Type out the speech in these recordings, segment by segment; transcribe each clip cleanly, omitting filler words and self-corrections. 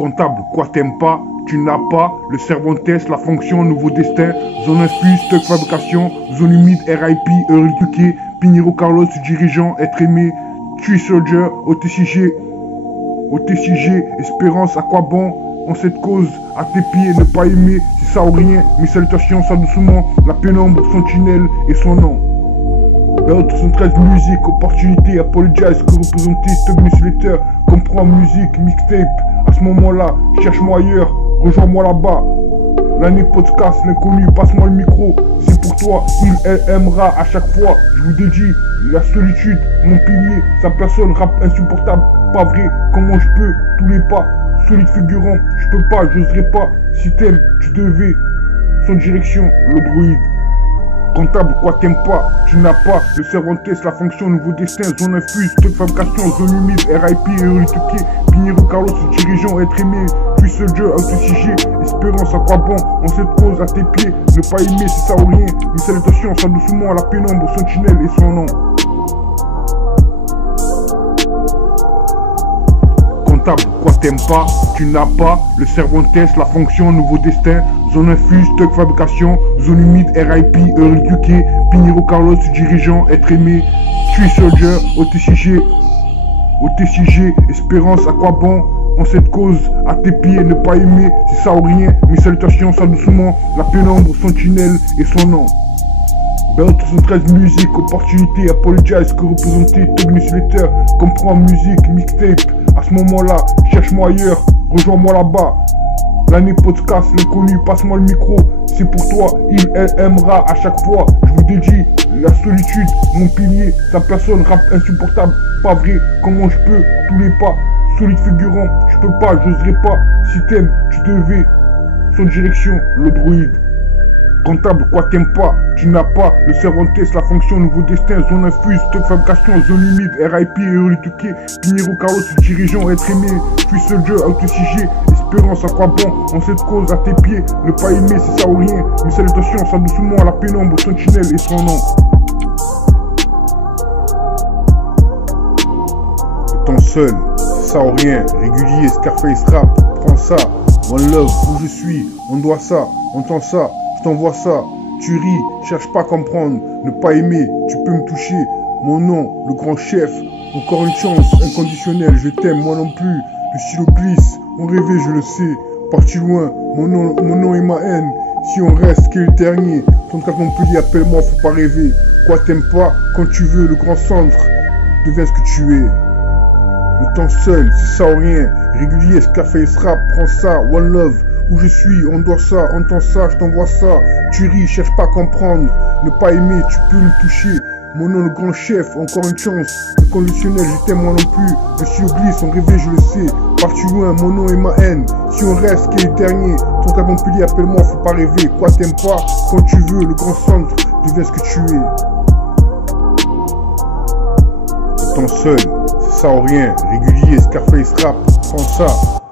Comptable, quoi t'aimes pas, tu n'as pas, le Cervantes, la fonction, nouveau destin, zone infuse, stock fabrication, zone humide, RIP, Eurituqué, Pinheiro Carlos, dirigeant, être aimé, Tui Soldier, OTCG, espérance, à quoi bon, en cette cause, à tes pieds, ne pas aimer, c'est ça ou rien, mes salutations, ça doucement, la pénombre, son tunnel et son nom. D'autres sont 13 musiques, opportunités, apologize, que représenter, stock newsletter, comprends musique, mixtape, à ce moment-là, cherche-moi ailleurs, rejoins-moi là-bas. L'année podcast, l'inconnu, passe-moi le micro, c'est pour toi, il aimera à chaque fois, je vous dédie, la solitude, mon pilier, sa personne, rap insupportable, pas vrai, comment je peux, tous les pas, solide figurant, je peux pas, j'oserais pas, si t'aimes, tu devais, son direction, le druide. Comptable, quoi t'aimes pas, tu n'as pas, le Cervantes, la fonction, nouveau destin, zone infuse, stock fabrication, zone humide, RIP, Eurituqué, Pinheiro Carlos, dirigeant, être aimé, Tui Soldier, OTCG, espérance, à quoi bon, en cette cause, à tes pieds, ne pas aimer, c'est ça ou rien, une salutation, ça doucement, la pénombre, son tunnel et son nom. Comptable, quoi t'aimes pas, tu n'as pas, le Cervantes, la fonction, nouveau destin, zone infuse, stock fabrication, zone humide, RIP, Eurituqué, Pinheiro Carlos, dirigeant, être aimé, Tui Soldier, OTCG, espérance, à quoi bon, en cette cause, à tes pieds, ne pas aimer, c'est ça ou rien, mes salutations, ça doucement, la pénombre, son tunnel et son nom. D'autres sont 13 musiques, opportunités, apologize, que représenter, stock newsletter, comprends musique, mixtape, à ce moment-là, cherche-moi ailleurs, rejoins-moi là-bas. L'année podcast, l'inconnu, passe-moi le micro, c'est pour toi, il aimera à chaque fois, je vous dédie, la solitude, mon pilier, sa personne, rap insupportable, pas vrai, comment je peux, tous les pas, solide figurant, je peux pas, j'oserais pas, si t'aimes, tu devais, son direction, le druide. Comptable, quoi t'aimes pas, tu n'as pas, le Cervantes, la fonction, nouveau destin, zone infuse, stock fabrication, zone humide, RIP, Eurituqué, Pinheiro Carlos, dirigeant, être aimé, Tui Soldier, OTCG, espérance, à quoi bon, en cette cause, à tes pieds, ne pas aimer, c'est ça ou rien, mes salutations, ça doucement, à la pénombre, son tunnel et son nom. Le temps seul, c'est ça ou rien, régulier, Scarface rap, prends ça, one love, où je suis, on doit ça, entends ça. Je t'envoie ça, tu ris, cherche pas à comprendre, ne pas aimer, tu peux me toucher, mon nom, le grand chef, encore une chance, inconditionnelle, je t'aime, moi non plus, le stylo glisse, on rêvait, je le sais, parti loin, mon nom et ma haine, si on reste, qu'est le dernier, 34 Montpellier, appelle-moi, faut pas rêver, quoi t'aimes pas, quand tu veux, le grand centre, deviens ce que tu es. Le temps seul, c'est ça ou rien, régulier, Scarface rap, prends ça, one love. Où je suis, on doit ça, entends ça, je t'envoie ça, tu ris, cherche pas à comprendre, ne pas aimer, tu peux me toucher, mon nom le grand chef, encore une chance, le conditionnel, je t'aime moi non plus, le stylo glisse, on rêvait, je le sais, parti loin, mon nom et ma haine, si on reste, qu'est le dernier, ton cas Montpellier, appelle-moi, faut pas rêver, quoi t'aimes pas, quand tu veux, le grand centre, deviens ce que tu es. Le temps seul, c'est ça ou rien, régulier, Scarface rap, prends ça.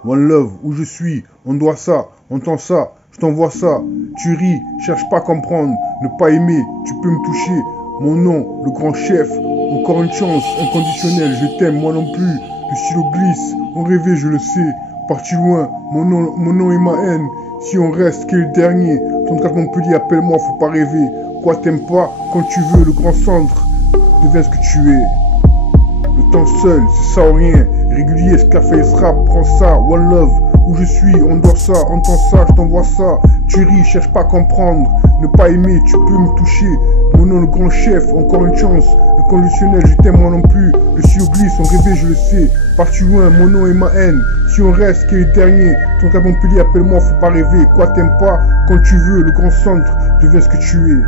One love, où je suis, on doit ça, entends ça, je t'envoie ça, tu ris, cherche pas à comprendre, ne pas aimer, tu peux me toucher, mon nom, le grand chef, encore une chance, inconditionnel, je t'aime, moi non plus, le stylo glisse, on rêvait, je le sais, parti loin, mon nom et ma haine, si on reste, qu'est le dernier, 34 Montpellier, appelle-moi, faut pas rêver, quoi t'aimes pas, quand tu veux, le grand centre, deviens ce que tu es. Le temps seul, c'est ça ou rien, régulier, Scarface rap, prends ça, one love, où je suis, on doit ça, entends ça, je t'envoie ça, tu ris, cherche pas à comprendre, ne pas aimer, tu peux me toucher, mon nom le grand chef, encore une chance, inconditionnel, je t'aime moi non plus, le stylo glisse, on rêvait, je le sais, parti loin, mon nom et ma haine, si on reste, qu'est le dernier, ton cas Montpellier, appelle-moi, faut pas rêver, quoi t'aimes pas, quand tu veux, le grand centre, deviens ce que tu es.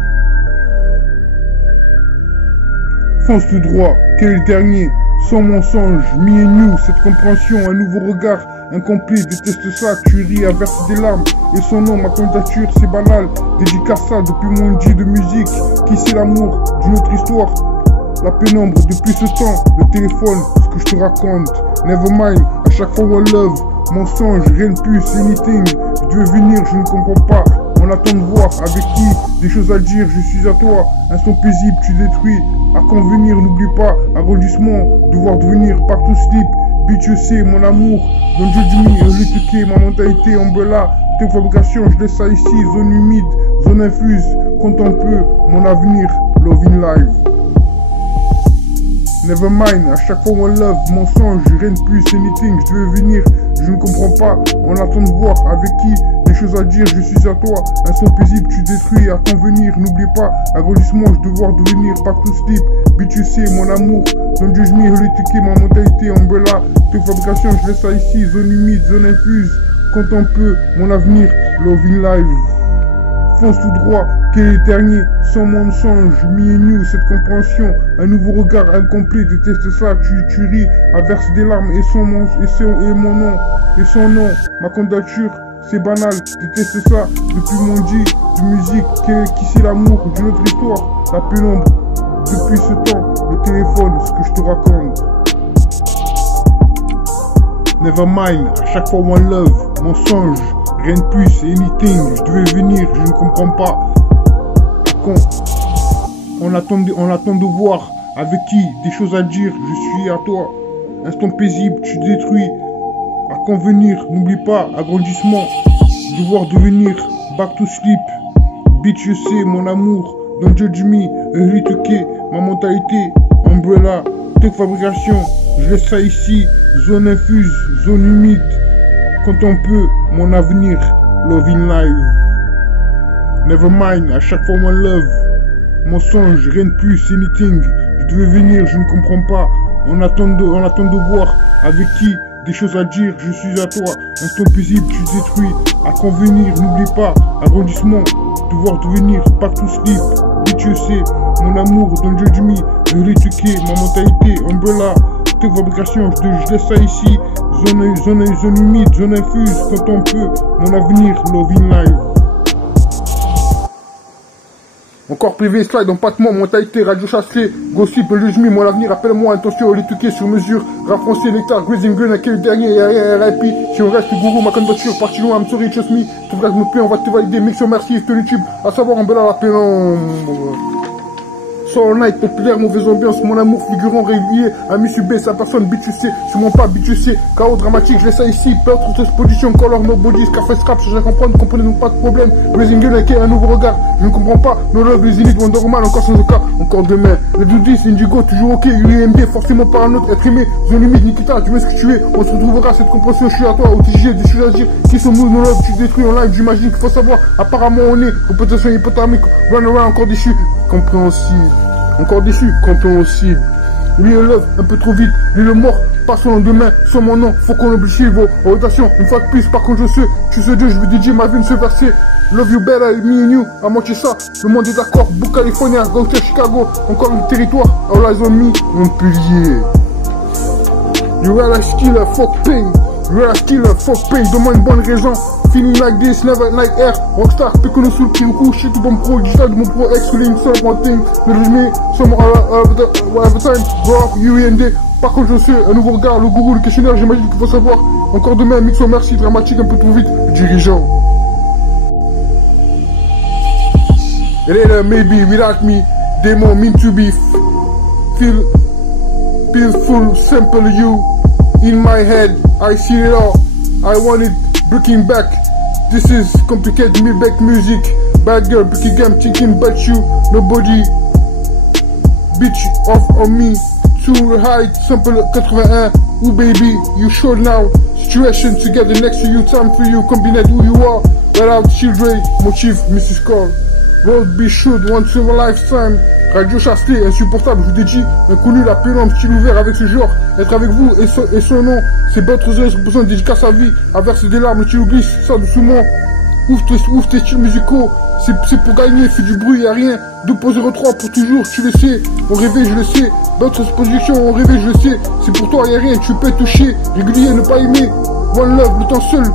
Fonce tout droit, quel est le dernier, sans mensonge, me et nous, cette compréhension, un nouveau regard, incomplet, déteste ça, tu ris à verser des larmes, et son nom, ma candidature, c'est banal, dédicace ça depuis mon DJ de musique, qui c'est l'amour d'une autre histoire, la pénombre depuis ce temps, le téléphone, ce que je te raconte, nevermind, à chaque fois one love, mensonge, rien de plus, anything, je veux venir, je ne comprends pas, on attend de voir avec qui, des choses à dire, je suis à toi, un son paisible, tu détruis, à convenir, n'oublie pas, arrondissement, devoir devenir partout slip, bitch you sais mon amour. Don't judge me, LTK, ma mentalité umbrella. Tes fabrications, je laisse ça ici, zone humide, zone infuse. Compte un peu mon avenir, love in live. Never mind, à chaque fois one love, mensonge, rien de plus, anything, je veux venir, je ne comprends pas, on attend de voir avec qui, des choses à dire, je suis à toi, un son paisible, tu détruis, à convenir, n'oublie pas, agrandissement, je devoir devenir, back to sleep, bitch you sais, mon amour, don't judge me, LTK, ma mentalité, umbrella, tes fabrications, je laisse ça ici, zone humide, zone infuse, compte un peu, mon avenir, love in live. Fonce tout droit, quel est le dernier, sans mensonge, me and you, cette compréhension, un nouveau regard incomplet, déteste ça, tu ris, averse des larmes, et mon nom, et son nom, ma candidature, c'est banal, déteste ça, depuis mon dit, de musique, qui c'est l'amour, d'une autre histoire, la pénombre, depuis ce temps, le téléphone, ce que je te raconte. Never mind, à chaque fois one love, mensonge, rien de plus, anything, je devais venir, je ne comprends pas. On attend de voir avec qui, des choses à dire, je suis à toi. Instant paisible, tu détruis, à convenir, n'oublie pas, agrandissement, devoir devenir, back to sleep. Bitch, je sais, mon amour, don't judge me, LTK, ma mentalité, umbrella, tech fabrication, je laisse ça ici, zone infuse, zone humide. Quand on peut, mon avenir, love in live. Never mind, à chaque fois one love. Mensonge, rien de plus, anything. Je devais venir, je ne comprends pas. On attend de voir avec qui, des choses à dire, je suis à toi. Instant paisible, tu détruis, à convenir, n'oublie pas. Agrandissement, devoir devenir, back to sleep. Bitch, je sais, mon amour, don't judge me. LTK, ma mentalité, umbrella. Tes fabrications, je laisse ça ici. Zone humide, zone infuse, quand on peut, mon avenir, love in live. Encore privé, slide, empattement, mentalité, radio chassé, gossip, lujmi, mon avenir, appelle-moi, intention, LTK sur mesure, rap français, nectar, grazing gun, quel dernier, RIP, si on reste, gourou, ma candidature, parti loin, I'm sorry, trust me, tout vrai, me plaît, on va te valider, mix merci, ton YouTube, à savoir, en bella la pénombre. Soul night, populaire, mauvaise ambiance, mon amour figurant réveillé, ami subé, sa personne, bitch tu sais, sûrement pas, bitch tu sais, chaos dramatique, je laisse ça ici, peur, toute cette position, color, no body, Scarface scrap, je comprends, comprenez-nous pas de problème, raising gun, un nouveau regard, je ne comprends pas, no love, les init, Wonder Woman, encore sans cas, encore demain, le Doudis, Indigo, toujours ok, UMD, forcément par un autre, être aimé, zone limite, Nikita, tu veux ce que tu es, on se retrouvera, cette compréhension, je suis à toi, au TG, des choses à dire, qui sommes-nous, no love, tu détruis en live, j'imagine qu'il faut savoir, apparemment on est, compétition hypothermique, run around, encore déçu, compréhensible. Encore déçu, compréhensible. Lui le love, un peu trop vite. Lui le mort, pas son lendemain, sans mon nom. Faut qu'on oublie vos rotations. Une fois de plus, par contre, je sais, tu sais Dieu, je veux DJ ma vie, ce verset. Love you better, me and you. À moitié ça, le monde est d'accord. Book California, Gangster Chicago. Encore le territoire. All eyes on me, Montpellier. You are a killer, fuck pain. You are a killer, fuck pain. Donne-moi une bonne raison. Feeling like this, never like air. Rockstar, Piccolo sous le Kiruku, shit tout bon pro, digital de mon pro, ex-feeling, so one thing. Ne me, some whatever time, go off, UND. Par contre, je sais, un nouveau regard, le gourou, le questionnaire, j'imagine qu'il faut savoir. Encore demain, mixo merci, dramatique, un peu trop vite, dirigeant. Later, maybe, without me, they more mean to be. Feel peaceful, simple you. In my head, I see it all. I want it. Breaking back, this is complicated, me back music. Bad girl, breaking game, thinking about you. Nobody, bitch off on me. Too high, simple 81. Ooh baby, you sure now. Situation together next to you, time for you. Combine who you are. Without children, motive, Mrs. Call. Road be shoot, once in a lifetime. Radio Chastelet, insupportable, je vous dédie, inconnu, la pénombre, style ouvert avec ce genre, être avec vous et son nom, c'est votre besoin de dédicace à vie, à verser des larmes, tu oublies ça doucement, ouvre tes styles musicaux, c'est pour gagner, fais du bruit, y'a rien, 2.03 pour toujours, tu le sais, on rêvait, je le sais, d'autres expositions, on rêvait, je le sais, c'est pour toi, y'a rien, tu peux toucher, régulier, ne pas aimer, one love, le temps seul,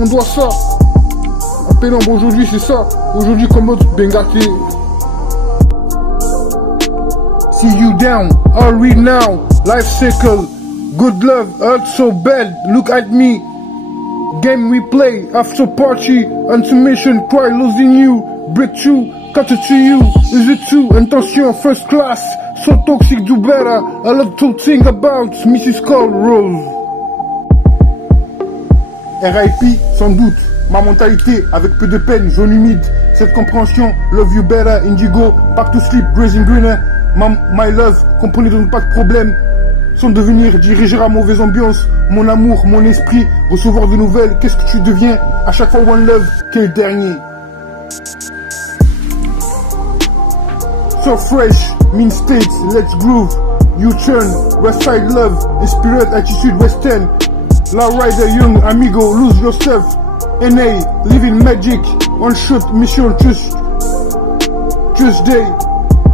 on doit ça, la pénombre aujourd'hui c'est ça, aujourd'hui comme autre, Bengaté. See you down, I'll read now, life cycle, good love, hurt so bad, look at me, game we play, after party, intermission, cry losing you, breakthrough, cut it to you, is it true, intention, first class, So toxic, do better. I love to think about Mrs. Cole Rose. RIP, sans doute. Ma mentalité, avec peu de peine, jaune humide. Cette compréhension, love you better, indigo. Back to sleep, grazing greener. My love, comprenez donc pas de problème. Sans devenir, dirigera mauvaise ambiance. Mon amour, mon esprit, recevoir de nouvelles. Qu'est-ce que tu deviens? À chaque fois, one love, quel dernier. So fresh, mean states, let's groove. U-turn, west side love, inspired attitude western. La rider young, amigo, lose yourself. NA, living magic, one shot mission, Tuesday.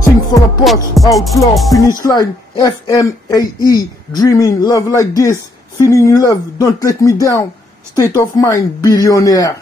Think fall apart, outlaw, finish line, FMAE, dreaming, love like this, feeling love, don't let me down, state of mind, billionaire.